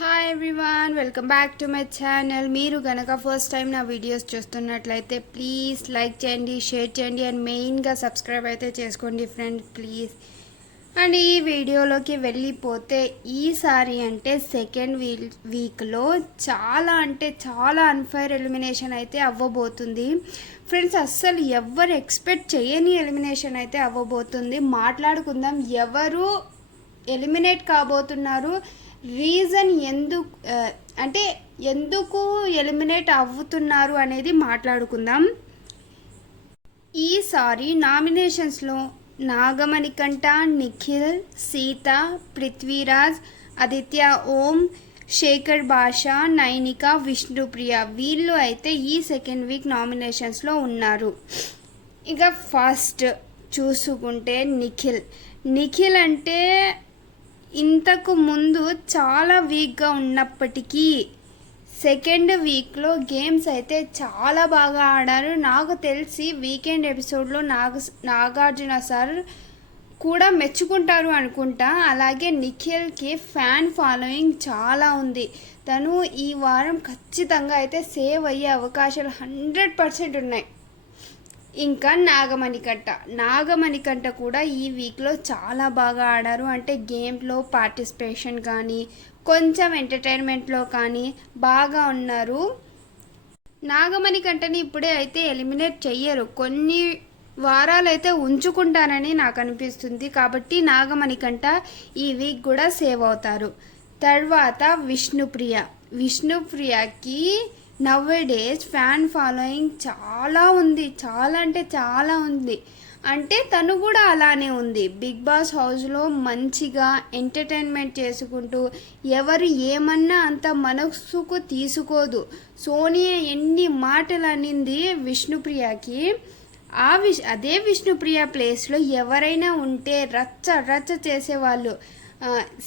Hi everyone, welcome back to my channel. మీరు కనుక first time నా వీడియోస్ చూస్తున్నట్లయితే ప్లీజ్ లైక్ చేయండి, షేర్ చేయండి అండ్ మెయిన్గా సబ్స్క్రైబ్ అయితే చేసుకోండి ఫ్రెండ్ ప్లీజ్. అండ్ ఈ వీడియోలోకి వెళ్ళిపోతే ఈసారి అంటే సెకండ్ వీక్లో చాలా అంటే చాలా అన్ఫైర్ ఎలిమినేషన్ అయితే అవ్వబోతుంది ఫ్రెండ్స్. అస్సలు ఎవరు ఎక్స్పెక్ట్ చేయని ఎలిమినేషన్ అయితే అవ్వబోతుంది. మాట్లాడుకుందాం ఎవరు ఎలిమినేట్ కాబోతున్నారు, రీజన్ ఎందుకు ఎలిమినేట్ అవుతున్నారు అనేది మాట్లాడుకుందాం. ఈసారి నామినేషన్స్లో నాగమణికంఠ, నిఖిల్, సీత, పృథ్వీరాజ్, ఆదిత్య ఓం, శేఖర్ భాషా, నైనిక, విష్ణుప్రియ వీళ్ళు అయితే ఈ సెకండ్ వీక్ నామినేషన్స్లో ఉన్నారు. ఇక ఫస్ట్ చూసుకుంటే నిఖిల్ అంటే ఇంతకు ముందు చాలా వీక్గా ఉన్నప్పటికీ సెకండ్ వీక్లో గేమ్స్ అయితే చాలా బాగా ఆడారు. నాకు తెలిసి వీకెండ్ ఎపిసోడ్లో నాగార్జున సార్ కూడా మెచ్చుకుంటారు అనుకుంటా. అలాగే నిఖిల్కి ఫ్యాన్ ఫాలోయింగ్ చాలా ఉంది. తను ఈ వారం ఖచ్చితంగా అయితే సేవ్ అయ్యే అవకాశాలు 100% ఉన్నాయి. ఇంకా నాగమణికంఠ కూడా ఈ వీక్లో చాలా బాగా ఆడారు. అంటే గేమ్లో పార్టిసిపేషన్ కానీ కొంచెం ఎంటర్టైన్మెంట్లో కానీ బాగా ఉన్నారు. నాగమణికంఠని ఇప్పుడే అయితే ఎలిమినేట్ చెయ్యరు, కొన్ని వారాలైతే ఉంచుకుంటారని నాకు అనిపిస్తుంది. కాబట్టి నాగమణికంఠ ఈ వీక్ కూడా సేవ్ అవుతారు. తర్వాత విష్ణుప్రియకి నవ్వేడేస్ ఫ్యాన్ ఫాలోయింగ్ చాలా ఉంది, చాలా అంటే చాలా ఉంది. అంటే తను కూడా అలానే ఉంది. బిగ్ బాస్ హౌస్లో మంచిగా ఎంటర్టైన్మెంట్ చేసుకుంటూ ఎవరు ఏమన్నా అంత మనసుకు తీసుకోదు. సోనియా ఎన్ని మాటలు అనింది విష్ణుప్రియకి, అదే విష్ణుప్రియ ప్లేస్లో ఎవరైనా ఉంటే రచ్చ చేసేవాళ్ళు,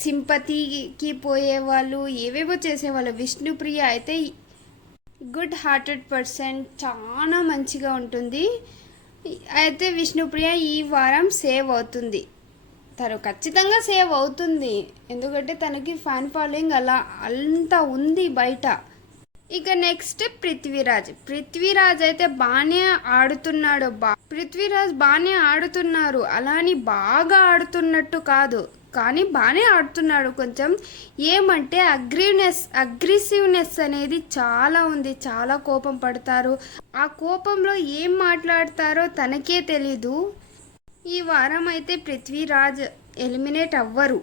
సింపతికి పోయేవాళ్ళు, ఏవేవో చేసేవాళ్ళు. విష్ణుప్రియ అయితే గుడ్ హార్టెడ్ పర్సన్, చాలా మంచిగా ఉంటుంది. అయితే విష్ణుప్రియ ఈ వారం సేవ్ అవుతుంది. తను ఖచ్చితంగా సేవ్ అవుతుంది, ఎందుకంటే తనకి ఫ్యాన్ ఫాలోయింగ్ అలా అంతా ఉంది బయట. ఇక నెక్స్ట్ పృథ్వీరాజ్ అయితే బాగానే ఆడుతున్నాడు. పృథ్వీరాజ్ బాగానే ఆడుతున్నారు, అలాని బాగా ఆడుతున్నట్టు కాదు, కానీ బాగానే ఆడుతున్నాడు. కొంచెం ఏమంటే అగ్రెసివ్నెస్ అనేది చాలా ఉంది, చాలా కోపం పడతారు. ఆ కోపంలో ఏం మాట్లాడతారో తనకే తెలీదు. ఈ వారం అయితే పృథ్వీరాజ్ ఎలిమినేట్ అవ్వరు.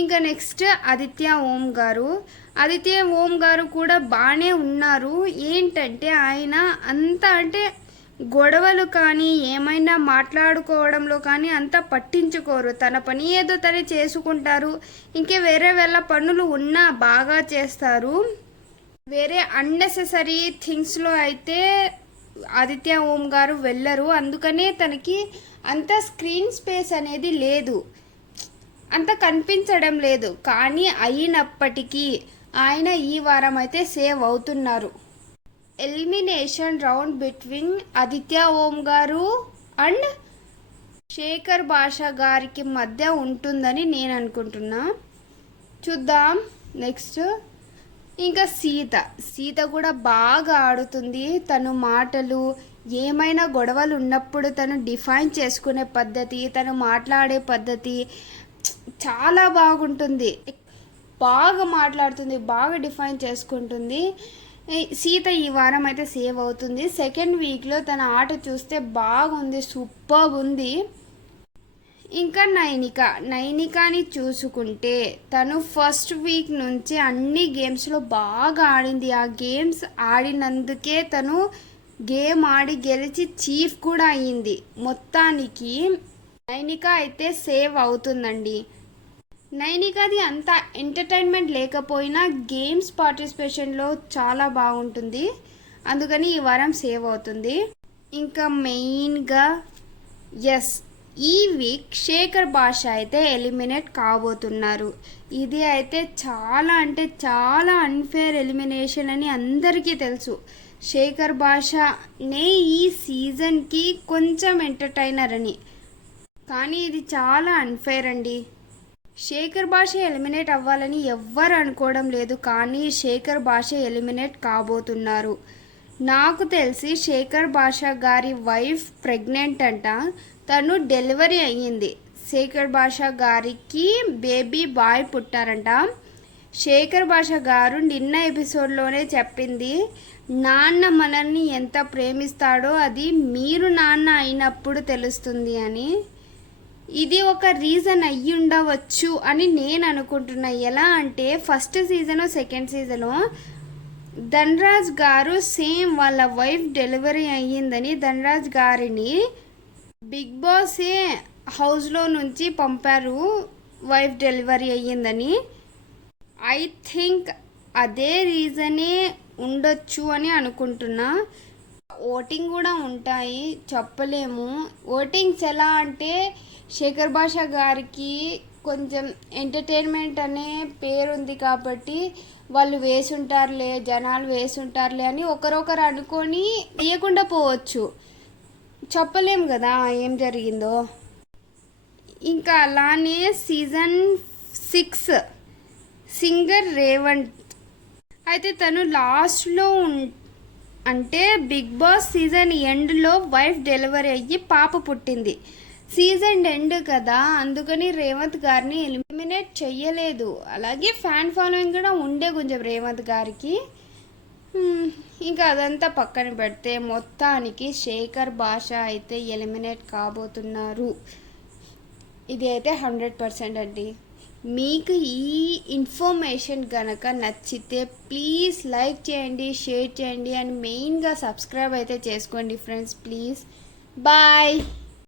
ఇంకా నెక్స్ట్ ఆదిత్య ఓం గారు కూడా బాగానే ఉన్నారు. ఏంటంటే ఆయన అంత అంటే గొడవలు కానీ ఏమైనా మాట్లాడుకోవడంలో కానీ అంతా పట్టించుకోరు. తన పని ఏదో తనే చేసుకుంటారు. ఇంకే వేరే పనులు ఉన్నా బాగా చేస్తారు. వేరే అన్నెసెసరీ థింగ్స్లో అయితే ఆదిత్య ఓం గారు వెళ్ళరు. అందుకనే తనకి అంత స్క్రీన్ స్పేస్ అనేది లేదు, అంత కనిపించడం లేదు. కానీ అయినప్పటికీ ఆయన ఈ వారం అయితే సేవ్ అవుతున్నారు. ఎలిమినేషన్ రౌండ్ బిట్వీన్ ఆదిత్య ఓం గారు అండ్ శేఖర్ భాషా గారికి మధ్య ఉంటుందని నేను అనుకుంటున్నా. చూద్దాం. నెక్స్ట్ ఇంకా సీత కూడా బాగా ఆడుతుంది. తను మాటలు ఏమైనా గొడవలు ఉన్నప్పుడు తను డిఫైన్ చేసుకునే పద్ధతి, తను మాట్లాడే పద్ధతి చాలా బాగుంటుంది. బాగా మాట్లాడుతుంది, బాగా డిఫైన్ చేసుకుంటుంది. సీత ఈ వారం అయితే సేవ్ అవుతుంది. సెకండ్ వీక్లో తన ఆట చూస్తే బాగుంది, సూపర్ ఉంది. ఇంకా నైనికాని చూసుకుంటే తను ఫస్ట్ వీక్ నుంచి అన్ని గేమ్స్లో బాగా ఆడింది. ఆ గేమ్స్ ఆడినందుకే తను గేమ్ ఆడి గెలిచి చీఫ్ కూడా అయ్యింది. మొత్తానికి నైనిక అయితే సేవ్ అవుతుందండి. నైనికాది అంత ఎంటర్టైన్మెంట్ లేకపోయినా గేమ్స్ పార్టిసిపేషన్లో చాలా బాగుంటుంది, అందుకని ఈ వారం సేవ్ అవుతుంది. ఇంకా మెయిన్గా ఈ వీక్ శేఖర్ భాష అయితే ఎలిమినేట్ కాబోతున్నారు. ఇది అయితే చాలా అంటే చాలా అన్ఫేర్ ఎలిమినేషన్ అని అందరికీ తెలుసు. శేఖర్ భాషనే ఈ సీజన్కి కొంచెం ఎంటర్టైనర్ అని, కానీ ఇది చాలా అన్ఫేర్ అండి. శేఖర్ భాష ఎలిమినేట్ అవ్వాలని ఎవ్వరు అనుకోవడం లేదు, కానీ శేఖర్ భాష ఎలిమినేట్ కాబోతున్నారు. నాకు తెలిసి శేఖర్ భాష గారి వైఫ్ ప్రెగ్నెంట్ అంట. తను డెలివరీ అయ్యింది. శేఖర్ భాష గారికి బేబీ బాయ్ పుట్టారంట. శేఖర్ భాష గారు నిన్న ఎపిసోడ్లోనే చెప్పింది, నాన్న మనల్ని ఎంత ప్రేమిస్తాడో అది మీరు నాన్న అయినప్పుడు తెలుస్తుంది అని. ఇది ఒక రీజన్ అయ్యి ఉండవచ్చు అని నేను అనుకుంటున్నా. ఎలా అంటే first season second season Dhanraj గారు సేమ్ వాళ్ళ వైఫ్ డెలివరీ అయ్యిందని ధనరాజ్ గారిని బిగ్ బాసే హౌస్లో నుంచి పంపారు, వైఫ్ డెలివరీ అయ్యిందని. ఐ థింక్ అదే రీజనే ఉండొచ్చు అని అనుకుంటున్నా. ఓటింగ్ కూడా ఉంటాయి, చెప్పలేము. ఓటింగ్స్ ఎలా అంటే శేఖర్ భాష గారికి కొంచెం ఎంటర్టైన్మెంట్ అనే పేరుంది కాబట్టి వాళ్ళు వేసుంటారులే, జనాలు వేసుంటారులే అని ఒకరొకరు అనుకొని వేయకుండా పోవచ్చు, చెప్పలేము కదా ఏం జరిగిందో. ఇంకా అలానే సీజన్ 6 సింగర్ రేవంత్ అయితే తను లాస్ట్లో అంటే బిగ్ బాస్ సీజన్ ఎండ్లో వైఫ్ డెలివరీ అయ్యి పాప పుట్టింది. సీజన్ ఎండ్ కదా, అందుకని రేవంత్ గారిని ఎలిమినేట్ చెయ్యలేదు. అలాగే ఫ్యాన్ ఫాలోయింగ్ కూడా ఉండే కొంచెం రేవంత్ గారికి. ఇంకా అదంతా పక్కన పెడితే మొత్తానికి శేఖర్ భాష అయితే ఎలిమినేట్ కాబోతున్నారు. ఇది అయితే 100% అండి. మీకు ఈ ఇన్ఫర్మేషన్ కనుక నచ్చితే ప్లీజ్ లైక్ చేయండి, షేర్ చేయండి అండ్ మెయిన్గా సబ్స్క్రైబ్ అయితే చేసుకోండి ఫ్రెండ్స్, ప్లీజ్. బాయ్.